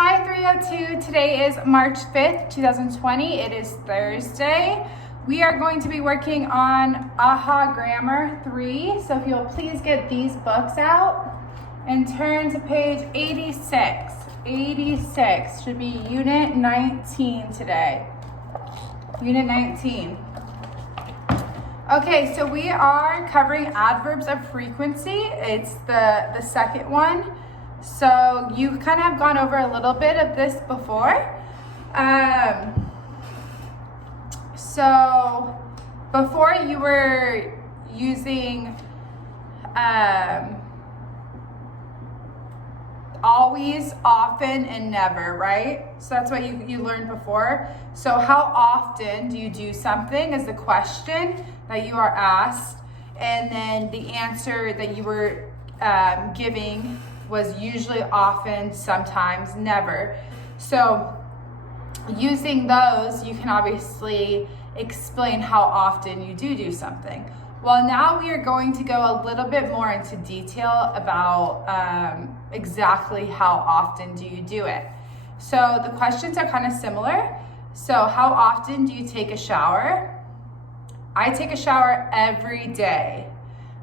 Hi 302, today is March 5th, 2020. It is Thursday. We are going to be working on AHA Grammar 3. So if you'll please get these books out and turn to page 86. 86 should be Unit 19 today. Unit 19. Okay, so we are covering adverbs of frequency. It's the second one. So you kind of have gone over a little bit of this before. So before you were using always, often, and never, right? So that's what you learned before. So how often do you do something is the question that you are asked, and then the answer that you were giving was usually, often, sometimes, never. So using those, you can obviously explain how often you do something. Well, now we are going to go a little bit more into detail about exactly how often do you do it. So the questions are kind of similar. So how often do you take a shower? I take a shower every day.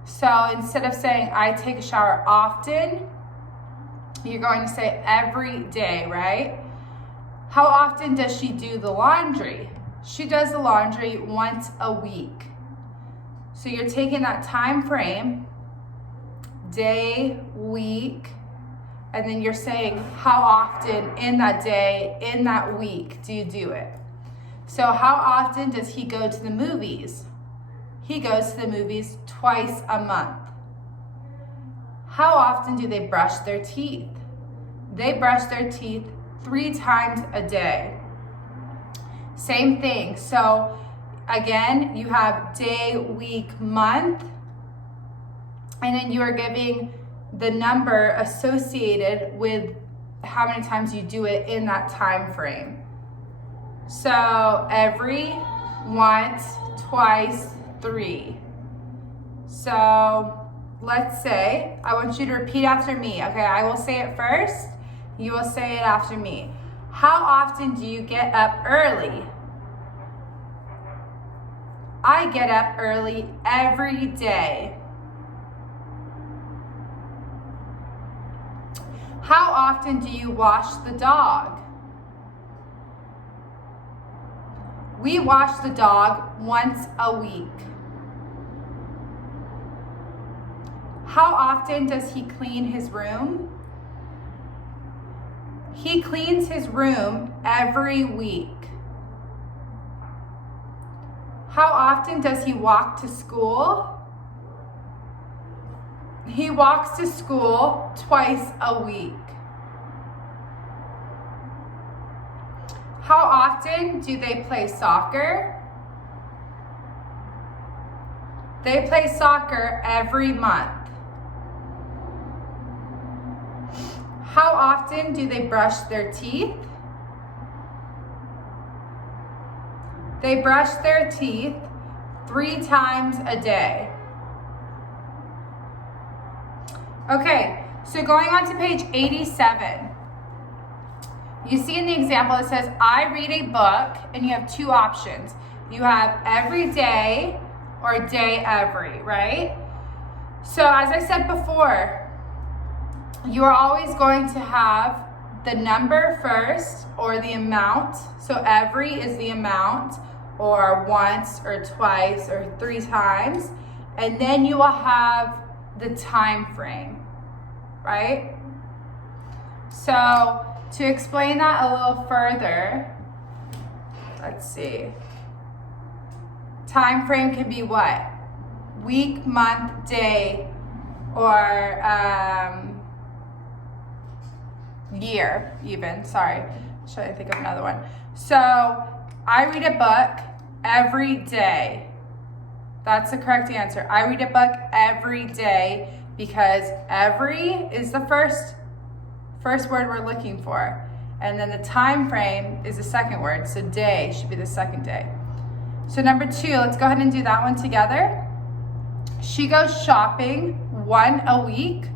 So instead of saying I take a shower often, you're going to say every day, right? How often does she do the laundry? She does the laundry once a week. So you're taking that time frame, day, week, and then you're saying how often in that day, in that week do you do it? So how often does he go to the movies? He goes to the movies twice a month. How often do they brush their teeth? They brush their teeth 3 times a day. Same thing. So again, you have day, week, month, and then you are giving the number associated with how many times you do it in that time frame. So every, once, twice, 3. So let's say, I want you to repeat after me. Okay, I will say it first. You will say it after me. How often do you get up early? I get up early every day. How often do you wash the dog? We wash the dog once a week. How often does he clean his room? He cleans his room every week. How often does he walk to school? He walks to school twice a week. How often do they play soccer? They play soccer every month. How often do they brush their teeth? They brush their teeth 3 times a day. Okay, so going on to page 87. You see in the example it says, I read a book, and you have 2 options. You have every day or day every, right? So as I said before, you are always going to have the number first or the amount. So every is the amount, or once or twice or 3 times. And then you will have the time frame, right? So to explain that a little further, let's see. Time frame can be what? Week, month, day, or year even, sorry. Should I think of another one? So I read a book every day. That's the correct answer. I read a book every day because every is the first word we're looking for. And then the time frame is the second word. So day should be the second day. So number 2, let's go ahead and do that one together. She goes shopping 1 a week,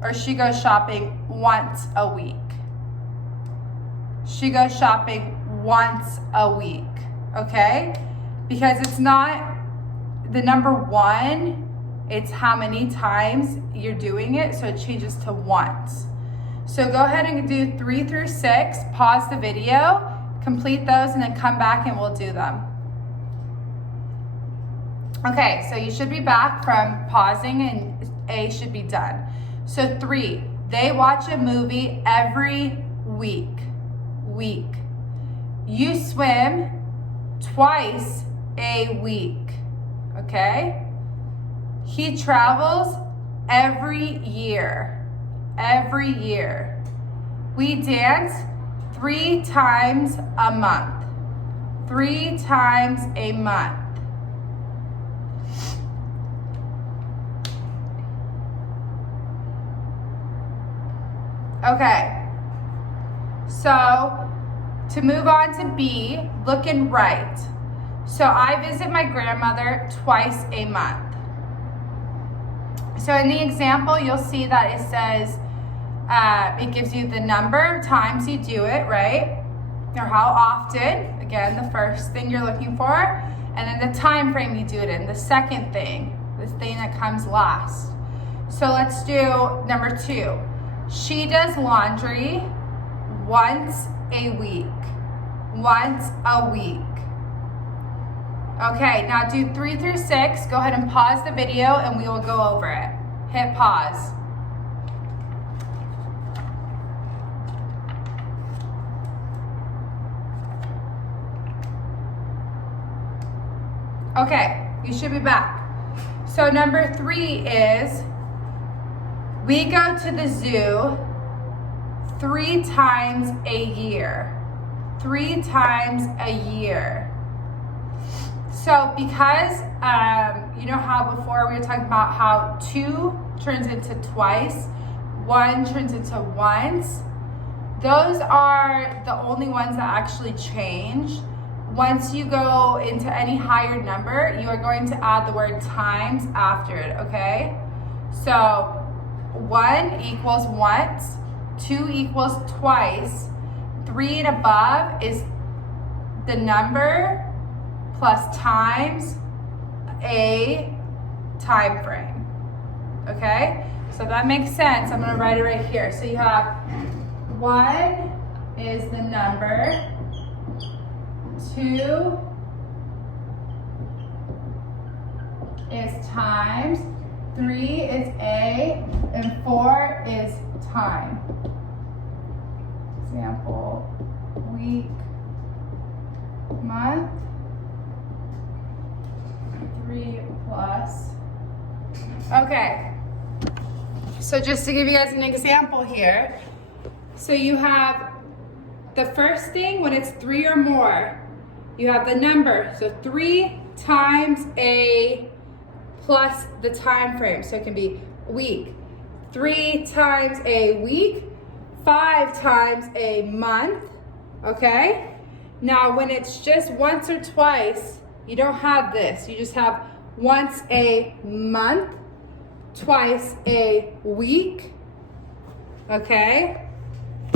or she goes shopping once a week. she goes shopping once a week, okay? Because it's not the number one, it's how many times you're doing it, so it changes to once. So go ahead and do 3 through 6, pause the video, complete those, and then come back and we'll do them. Okay, so you should be back from pausing and A should be done. So 3, they watch a movie every week. You swim twice a week, okay? He travels every year. We dance 3 times a month. 3 times a month. Okay, so to move on to B, looking right. So I visit my grandmother twice a month. So in the example, you'll see that it says, it gives you the number of times you do it, right? Or how often, again, the first thing you're looking for, and then the time frame you do it in, the second thing, this thing that comes last. So let's do number 2. She does laundry once a week. Once a week. Okay, now do 3 through 6. Go ahead and pause the video and we will go over it. Hit pause. Okay, you should be back. So number 3 is, we go to the zoo 3 times a year. 3 times a year. So because, you know how before we were talking about how 2 turns into twice, 1 turns into once, those are the only ones that actually change. Once you go into any higher number, you are going to add the word times after it, okay? So 1 equals once, 2 equals twice, 3 and above is the number plus times a time frame, okay? So that makes sense. I'm gonna write it right here. So you have 1 is the number, 2 is times, 3 is a, and 4 is time. Example, week, month, 3 plus. Okay, so just to give you guys an example here, so you have the first thing when it's 3 or more, you have the number, so 3 times a plus the time frame, so it can be week. 3 times a week, 5 times a month, okay? Now when it's just once or twice, you don't have this. You just have once a month, twice a week, okay?